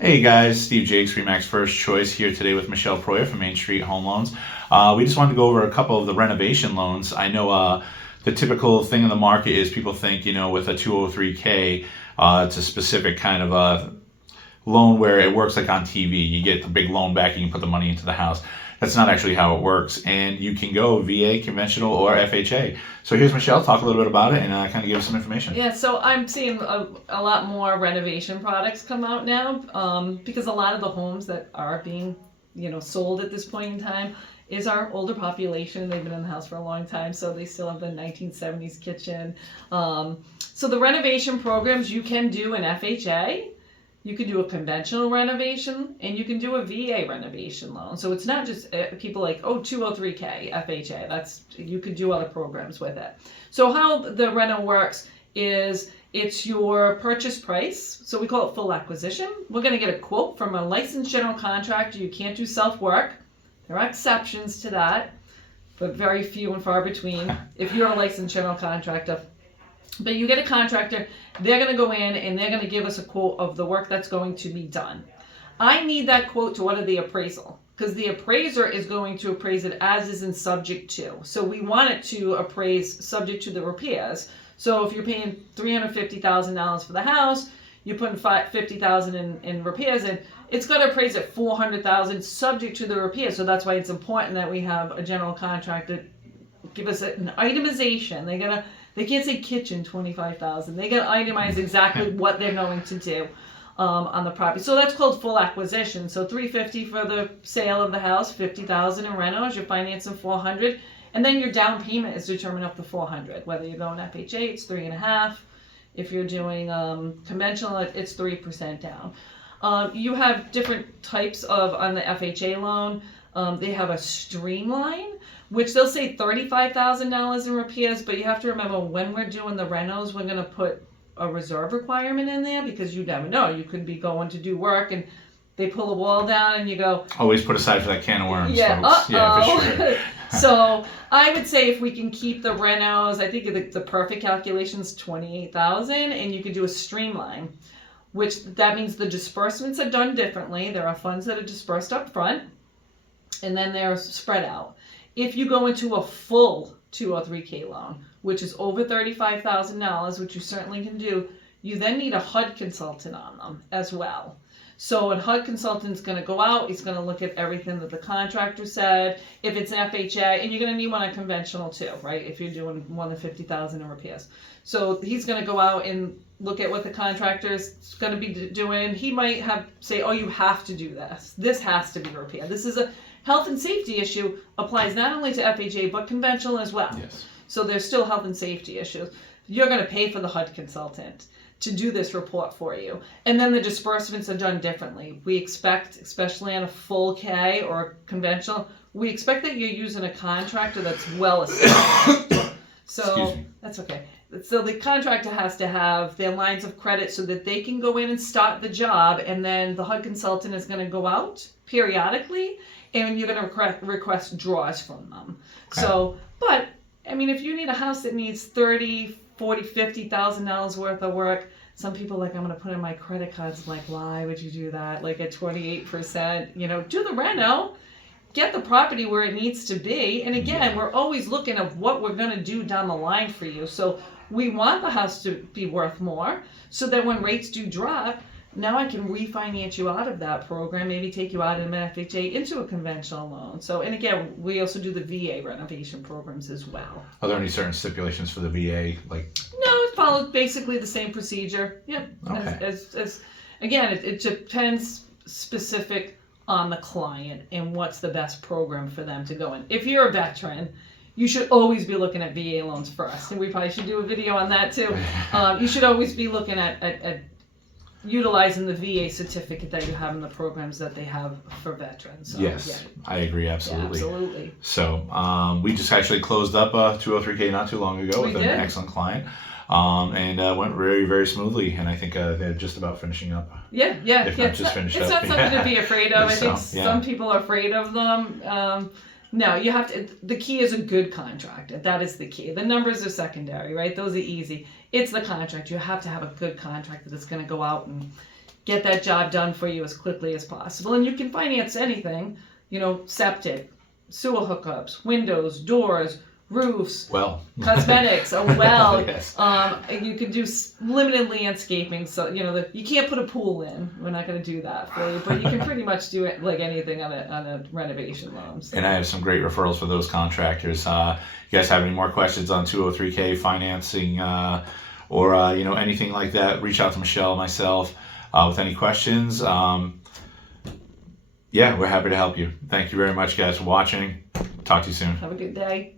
Hey guys, Steve Jakes, Remax First Choice here today with Michelle Proyer from Main Street Home Loans. We just wanted to go over a couple of the renovation loans. I know the typical thing in the market is people think, with a 203K, it's a specific kind of loan where it works like on TV. You get the big loan back, you can put the money into the house. That's not actually how it works. And you can go VA, conventional, or FHA. So here's Michelle, talk a little bit about it and kind of give us some information. Yeah, so I'm seeing a lot more renovation products come out now because a lot of the homes that are being, sold at this point in time is our older population. They've been in the house for a long time, so they still have the 1970s kitchen. So the renovation programs you can do in FHA. You can do a conventional renovation and you can do a VA renovation loan. So it's not just people like, 203K, FHA. You could do other programs with it. So how the reno works is it's your purchase price. So we call it full acquisition. We're going to get a quote from a licensed general contractor. You can't do self-work. There are exceptions to that, but very few and far between if you're a licensed general contractor. But you get a contractor, they're going to go in and they're going to give us a quote of the work that's going to be done. I need that quote to order the appraisal because the appraiser is going to appraise it as is in subject to. So we want it to appraise subject to the repairs. So if you're paying $350,000 for the house, you're putting $50,000 in repairs in, it's going to appraise at $400,000 subject to the repairs. So that's why it's important that we have a general contractor give us an itemization. They can't say kitchen $25,000. They got to itemize exactly what they're going to do on the property. So that's called full acquisition. So $350 for the sale of the house, $50,000 in renos. You're financing $400, and then your down payment is determined up to $400. Whether you're going FHA, it's 3.5. If you're doing conventional, it's 3% down. You have different types on the FHA loan. They have a streamline, which they'll say $35,000 in repairs, but you have to remember when we're doing the renos, we're going to put a reserve requirement in there because you never know. You could be going to do work and they pull a wall down and you go... Always put aside for that can of worms, yeah, folks. Yeah, for sure. So I would say if we can keep the renos, I think the perfect calculation is $28,000 and you could do a streamline, which that means the disbursements are done differently. There are funds that are dispersed up front and then they're spread out. If you go into a full 203K loan, which is over $35,000, which you certainly can do, you then need a HUD consultant on them as well. So a HUD consultant's going to go out, he's going to look at everything that the contractor said. If it's an FHA, and you're going to need one on conventional too, right? If you're doing more than $50,000 in repairs. So he's going to go out and look at what the contractor's going to be doing. He might say, you have to do this. This has to be repaired. This is a health and safety issue, applies not only to FHA, but conventional as well. Yes. So there's still health and safety issues. You're going to pay for the HUD consultant to do this report for you. And then the disbursements are done differently. We expect, especially on a full K or conventional, we expect that you're using a contractor that's well established. So that's okay. So the contractor has to have their lines of credit so that they can go in and start the job, and then the HUD consultant is going to go out periodically and you're going to request draws from them. Okay. So, but I mean, if you need a house that needs $30,000, $40,000, $50,000 worth of work, some people I'm going to put in my credit cards. Like, why would you do that? Like at 28%, do the reno, get the property where it needs to be. And again, we're always looking at what we're going to do down the line for you. So we want the house to be worth more so that when rates do drop, now I can refinance you out of that program, maybe take you out of an FHA into a conventional loan. So, and again, we also do the VA renovation programs as well. Are there any certain stipulations for the VA? No, it follows basically the same procedure. Yeah. Okay. Again, it depends specific on the client and what's the best program for them to go in. If you're a veteran, you should always be looking at VA loans first. And we probably should do a video on that too. You should always be looking at utilizing the VA certificate that you have in the programs that they have for veterans. So, yes, yeah. I agree, absolutely. Yeah, absolutely. So we just actually closed up a 203K not too long ago with an excellent client. And went very, very smoothly. And I think they're just about finishing up. Yeah. If not just finished up. It's not something to be afraid of. I think some people are afraid of them. No, you have to. The key is a good contractor. That is the key. The numbers are secondary, right? Those are easy. It's the contract. You have to have a good contractor that's going to go out and get that job done for you as quickly as possible. And you can finance anything, septic, sewer hookups, windows, doors, roofs, Well, cosmetics, a well. Yes. You can do limited landscaping, so you can't put a pool in. We're not going to do that for you, but you can pretty much do it like anything on a renovation loan. So. And I have some great referrals for those contractors. You guys have any more questions on 203K financing or anything like that? Reach out to Michelle, myself, with any questions. Yeah, we're happy to help you. Thank you very much, guys, for watching. Talk to you soon. Have a good day.